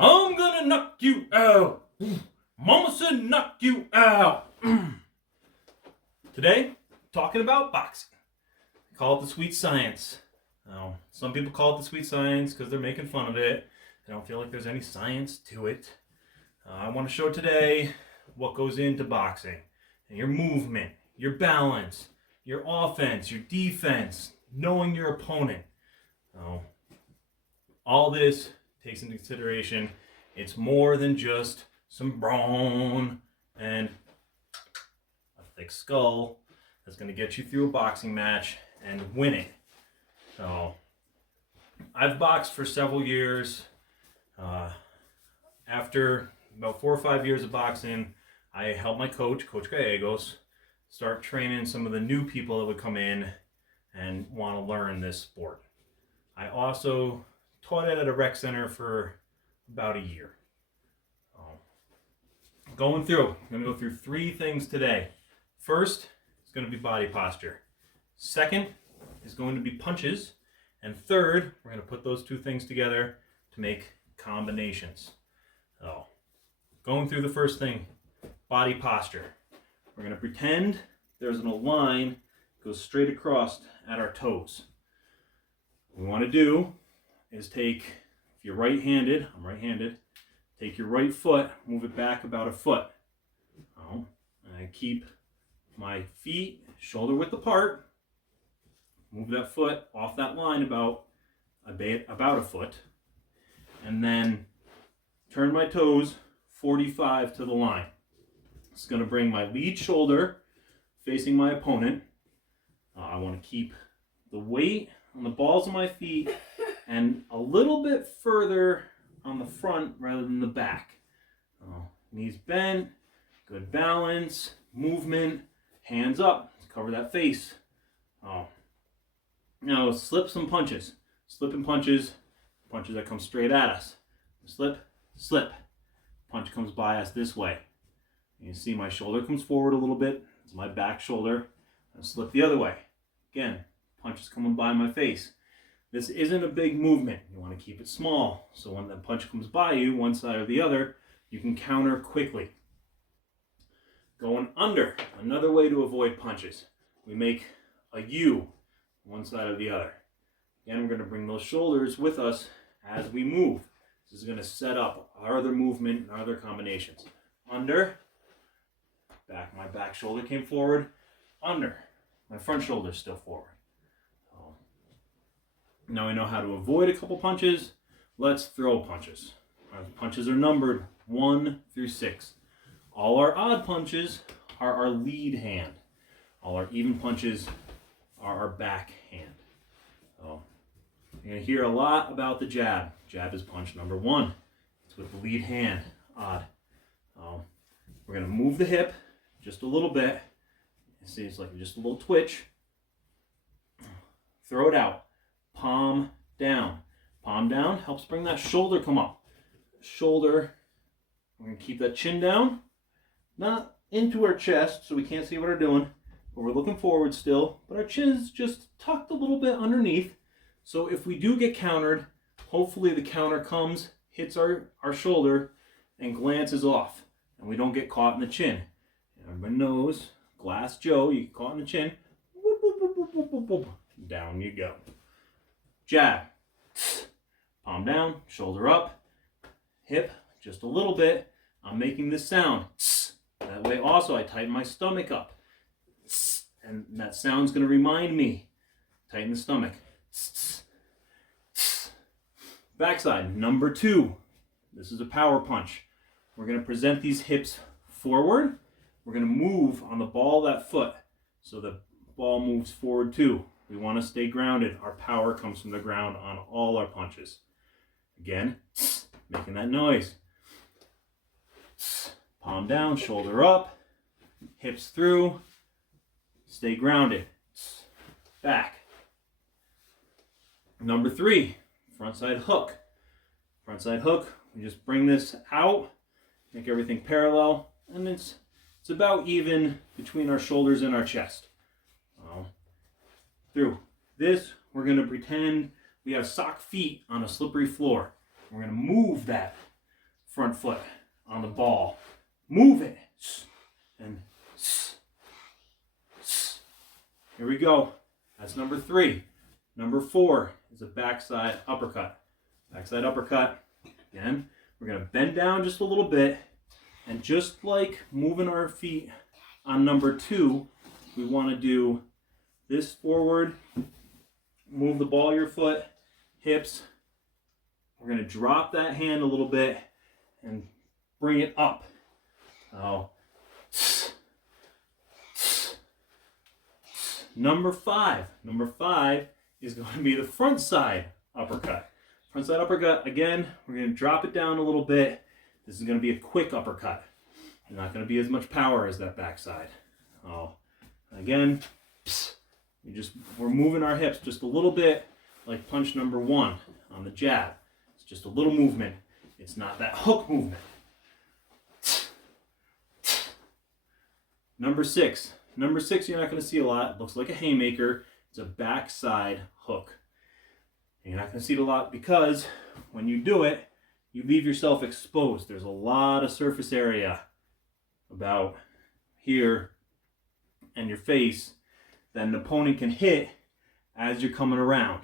I'm gonna knock you out. Mama said knock you out. Today, talking about boxing. I call it the sweet science. Now, some people call it the sweet science because they're making fun of it. They don't feel like there's any science to it. I want to show today what goes into boxing. And your movement, your balance, your offense, your defense, knowing your opponent. All this takes into consideration it's more than just some brawn and a thick skull that's going to get you through a boxing match and win it. So, I've boxed for several years. After about 4 or 5 years of boxing, I helped my coach, Coach Gallegos, start training some of the new people that would come in and want to learn this sport. I also taught it at a rec center for about a year. I'm going to go through 3 things today. First is going to be body posture. Second is going to be punches. And third, we're going to put those 2 things together to make combinations. So, going through the first thing, body posture. We're going to pretend there's a line that goes straight across at our toes. What we want to do is take, if you're right-handed, I'm right-handed, take your right foot, move it back about a foot. And I keep my feet shoulder width apart, move that foot off that line about a foot, and then turn my toes 45 to the line. It's going to bring my lead shoulder facing my opponent. I want to keep the weight on the balls of my feet and a little bit further on the front rather than the back. Knees bent, good balance, movement, hands up, cover that face. Now slip some punches. Slipping punches that come straight at us. Slip, slip. Punch comes by us this way. You see my shoulder comes forward a little bit. It's my back shoulder. And slip the other way. Again, punch is coming by my face. This isn't a big movement. You want to keep it small. So when that punch comes by you, one side or the other, you can counter quickly. Going under, another way to avoid punches. We make a U, one side or the other. Again, we're going to bring those shoulders with us as we move. This is going to set up our other movement and our other combinations. Under, my back shoulder came forward. Under, my front shoulder still forward. Now we know how to avoid a couple punches. Let's throw punches. Our punches are numbered 1 through 6. All our odd punches are our lead hand. All our even punches are our back hand. So you're going to hear a lot about the jab. Jab is punch number 1. It's with the lead hand, odd. We're going to move the hip just a little bit. You see, it's like just a little twitch. Throw it out. Palm down. Palm down helps bring that shoulder come up. Shoulder, we're going to keep that chin down. Not into our chest so we can't see what we're doing. But we're looking forward still. But our chin is just tucked a little bit underneath. So if we do get countered, hopefully the counter comes, hits our shoulder, and glances off. And we don't get caught in the chin. And everybody knows, Glass Joe, you get caught in the chin. Whoop, whoop, whoop, whoop, whoop, whoop, whoop. Down you go. Jab. Palm down, shoulder up, hip just a little bit. I'm making this sound. That way also I tighten my stomach up. And that sound's going to remind me. Tighten the stomach. Backside, number 2. This is a power punch. We're going to present these hips forward. We're going to move on the ball of that foot. So the ball moves forward too. We want to stay grounded. Our power comes from the ground on all our punches. Again, making that noise. Palm down, shoulder up, hips through, stay grounded. Back. Number 3, frontside hook. Frontside hook, we just bring this out, make everything parallel, and it's about even between our shoulders and our chest. Through this, we're going to pretend we have sock feet on a slippery floor. We're going to move that front foot on the ball. Move it. And here we go. That's number 3. Number 4 is a backside uppercut. Backside uppercut. Again, we're going to bend down just a little bit. And just like moving our feet on number 2, we want to do this forward. Move the ball of your foot, hips. We're going to drop that hand a little bit and bring it up. Now, number 5. Number 5 is going to be the front side uppercut. Front side uppercut, again, we're going to drop it down a little bit. This is going to be a quick uppercut. Not going to be as much power as that backside. Oh, again, we're moving our hips just a little bit, like punch number 1 on the jab. It's just a little movement. It's not that hook movement. Number 6. Number 6 you're not going to see a lot. It looks like a haymaker. It's a backside hook. And you're not going to see it a lot because when you do it, you leave yourself exposed. There's a lot of surface area about here and your face that an opponent can hit as you're coming around.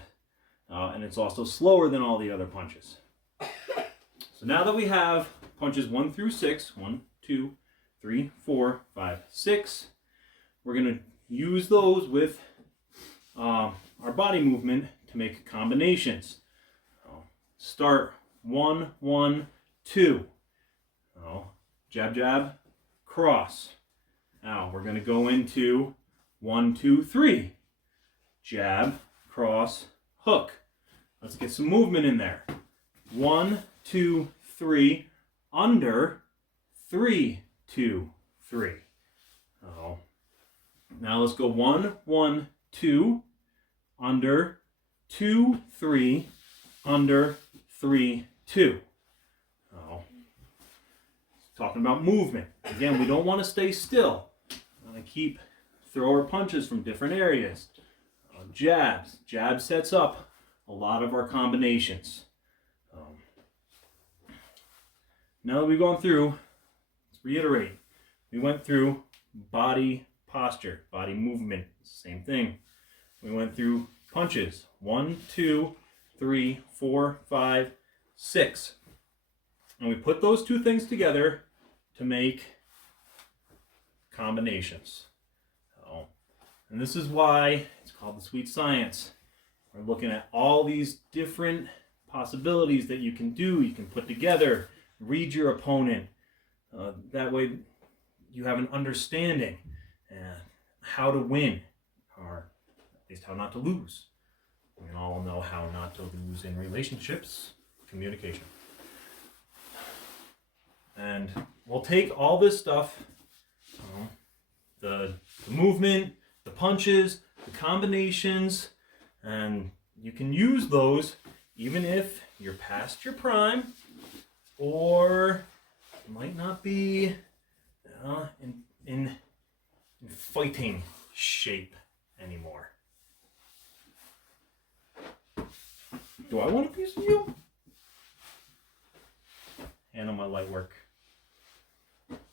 And it's also slower than all the other punches. So now that we have punches 1 through 6, 1, 2, 3, 4, 5, 6, we're going to use those with our body movement to make combinations. Start 1, 1, 2. Jab, jab, cross. Now we're going to go into 1, 2, 3. Jab, cross, hook. Let's get some movement in there. 1, 2, 3. Under. 3, 2, 3. Now let's go 1, 1, 2. Under. 2, 3. Under. 3, 2. Talking about movement. Again, we don't want to stay still. We want to throw our punches from different areas. Jabs. Jab sets up a lot of our combinations. Now that we've gone through, let's reiterate. We went through body posture, body movement, same thing. We went through punches. 1, 2, 3, 4, 5, 6. And we put those two things together to make combinations. And this is why it's called the sweet science. We're looking at all these different possibilities that you can do, you can put together, read your opponent. That way you have an understanding how to win, or at least how not to lose. We all know how not to lose in relationships, communication. And we'll take all this stuff, the movement, the punches, the combinations, and you can use those even if you're past your prime or you might not be in fighting shape anymore. Do I want a piece of you? And on my light work.